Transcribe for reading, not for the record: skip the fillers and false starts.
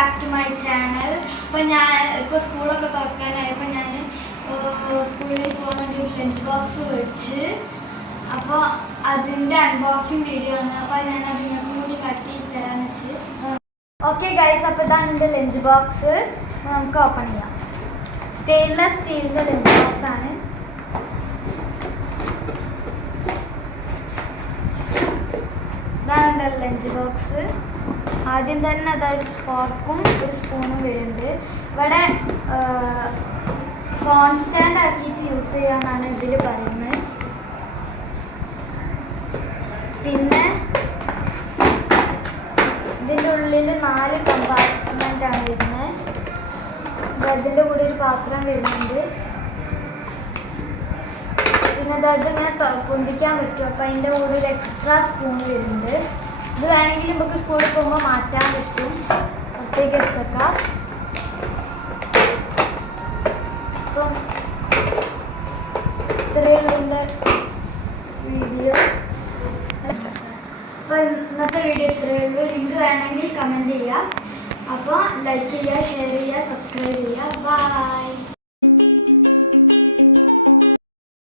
Back to my channel. അപ്പോൾ ഞാൻ ഇപ്പോൾ സ്കൂളൊക്കെ തുറക്കാനായപ്പോൾ ഞാൻ സ്കൂളിൽ പോകാൻ വേണ്ടി ഒരു ലഞ്ച് ബോക്സ് മേടിച്ച്. അപ്പോൾ അതിൻ്റെ അൺബോക്സിങ് വീഡിയോ ആണ്. അപ്പോൾ ഞാൻ അത് നിങ്ങൾക്ക് കൂടി കട്ടി തരാമെന്ന് വെച്ച്. ഓക്കെ ഗൈസ്, അപ്പോൾ ഇതാണ് എൻ്റെ ലഞ്ച് ബോക്സ്. നമുക്ക് ഓപ്പൺ ചെയ്യാം. സ്റ്റെയിൻലെസ് സ്റ്റീലിൻ്റെ ലഞ്ച് ബോക്സ് ആണ്. ഇതാണ് എൻ്റെ ലഞ്ച് ബോക്സ്. ആദ്യം തന്നെ അതായത് ഫോർക്കും ഒരു സ്പൂണും വരുന്നുണ്ട്. ഇവിടെ ഫോൺ സ്റ്റാൻഡ് ആക്കിയിട്ട് യൂസ് ചെയ്യാനാണ് ഇതിൽ പറയുന്നത്. പിന്നെ ഇതിൻ്റെ ഉള്ളിൽ 4 കമ്പാർട്ട്മെൻറ്റാണ് വരുന്നത്. അതിൻ്റെ കൂടെ ഒരു പാത്രം വരുന്നുണ്ട്. പിന്നെ അതായത് ഇങ്ങനെ പൊന്തിക്കാൻ പറ്റും. അപ്പോൾ അതിൻ്റെ കൂടെ ഒരു എക്സ്ട്രാ സ്പൂൺ വരുന്നുണ്ട്. ഇത് വേണമെങ്കിൽ നമുക്ക് സ്കൂളിൽ പോകുമ്പോൾ മാറ്റാൻ പറ്റും. ഒറ്റയ്ക്ക് എടുത്തേക്കാം. അപ്പം ഇത്രയുള്ള വീഡിയോ. അപ്പോൾ ഇന്നത്തെ വീഡിയോ ഇത്രയേ ഉള്ളൂ. ലിങ്ക് വേണമെങ്കിൽ കമൻറ്റ് ചെയ്യുക. അപ്പോൾ ലൈക്ക് ചെയ്യുക, ഷെയർ ചെയ്യുക, സബ്സ്ക്രൈബ് ചെയ്യുക. ബൈ.